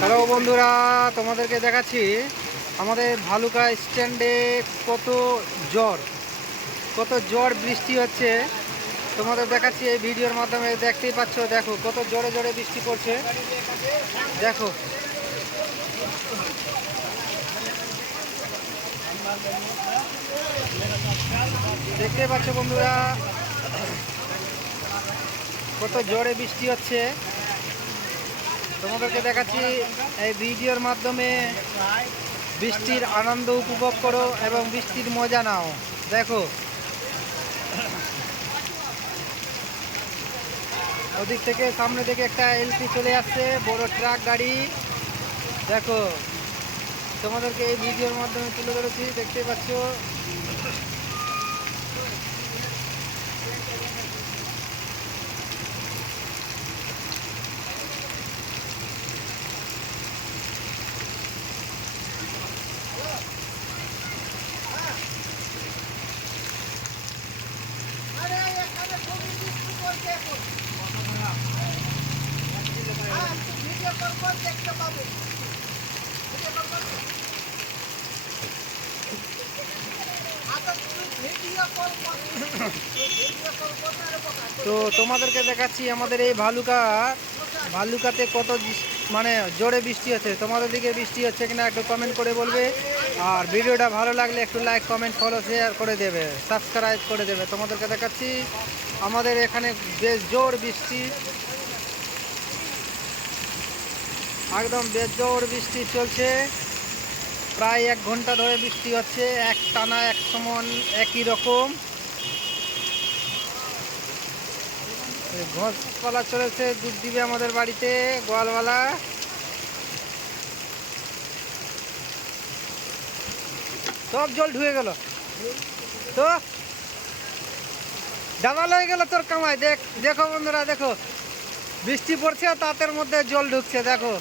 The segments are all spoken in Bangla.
হ্যালো বন্ধুরা, তোমাদেরকে দেখাচ্ছি আমাদের ভালুকা স্ট্যান্ডে কত জ্বর কত জ্বর বৃষ্টি হচ্ছে। তোমাদের দেখাচ্ছি এই ভিডিওর মাধ্যমে, দেখতেই পাচ্ছ, দেখো কত জোরে জোরে বৃষ্টি পড়ছে। দেখো। দেখতে পাচ্ছ বন্ধুরা, কত জোরে বৃষ্টি হচ্ছে। তোমাদেরকে দেখাচ্ছি এই ভিডিওর মাধ্যমে বৃষ্টির আনন্দ উপভোগ করো এবং বৃষ্টির মজা নাও। দেখো। ওদিক থেকে সামনে থেকে একটা এলপি চলে আসছে, বড় ট্রাক গাড়ি। দেখো। তোমাদেরকে এই ভিডিওর মাধ্যমে তুলে ধরেছি দেখতে পাচ্ছ তো তোমাদেরকে দেখাচ্ছি আমাদের এই ভালুকা। ভালুকাতে কত মানে জোরে বৃষ্টি হচ্ছে। তোমাদের দিকে বৃষ্টি হচ্ছে কিনা একটু কমেন্ট করে বলবে। আর ভিডিওটা ভালো লাগলে একটু লাইক কমেন্ট ফলো শেয়ার করে দেবে। সাবস্ক্রাইব করে দেবে। তোমাদেরকে দেখাচ্ছি আমাদের এখানে বেশ জোর বৃষ্টি। একদম বেশ জোর বৃষ্টি চলছে। প্রায় এক ঘণ্টা ধরে বৃষ্টি হচ্ছে, এক টানা, এক সমান, একই রকম। ঘোষপালা চলেছে দুধ দিবে আমাদের বাড়িতে, গোয়ালওয়ালা। সব জল ঢুয়ে গেল। তো? ডাবাল হয়ে গেল তোর কামাই। দেখ, দেখো বন্ধুরা, দেখো। বৃষ্টি পড়ছে তাতের মধ্যে জল ঢুকছে, দেখো।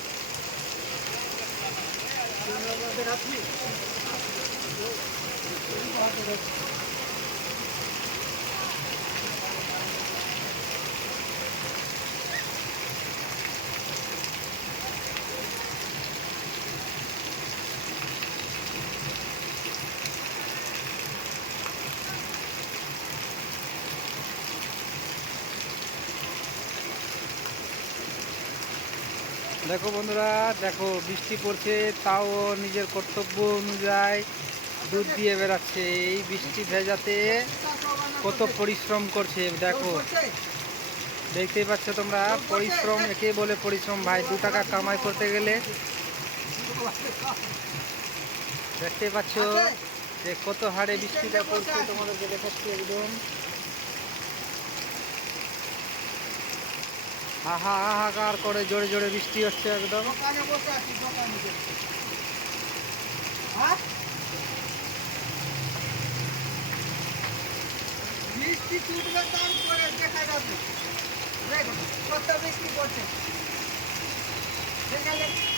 আপনি। দেখো বন্ধুরা, দেখো বৃষ্টি পড়ছে, তাও নিজের কর্তব্য অনুযায়ী দুধ দিয়ে বেড়াচ্ছে। এই বৃষ্টি ভেজাতে কত পরিশ্রম করছে, দেখো। দেখতেই পাচ্ছ তোমরা, পরিশ্রম একে বলে পরিশ্রম। ভাই, দু টাকা কামাই করতে গেলে দেখতেই পাচ্ছ যে কত হারে বৃষ্টিটা পড়ছে তোমাদেরকে দেখাচ্ছি একদম। হাহা হাহাকার করে জোরে জোরে বৃষ্টি হচ্ছে একদম বৃষ্টি ছুটবে তারপরে দেখা যাবে কত বৃষ্টি পড়ছে দেখা যাচ্ছে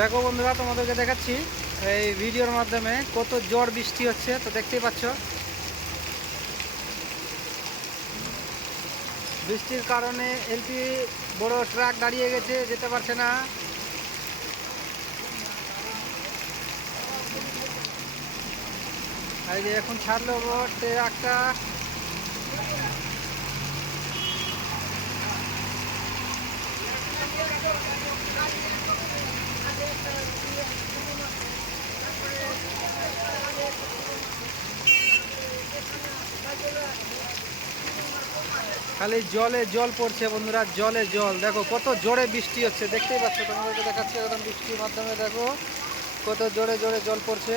দেখো বন্ধুরা, তোমাদেরকে দেখাচ্ছি এই ভিডিওর মাধ্যমে কত জোর বৃষ্টি হচ্ছে, তো দেখতেই পাচ্ছ। বৃষ্টির কারণে এলপি বড় ট্রাক দাঁড়িয়ে গেছে, যেতে পারছে না। এই যে এখন ছাড়লো ট্রাকটা। খালি জলে জল পড়ছে বন্ধুরা, জলে জল। দেখো, কত জোরে বৃষ্টি হচ্ছে, দেখতেই পাচ্ছ, তোমাদেরকে দেখাচ্ছি একদম বৃষ্টির মাধ্যমে, দেখো, কত জোরে জোরে জল পড়ছে।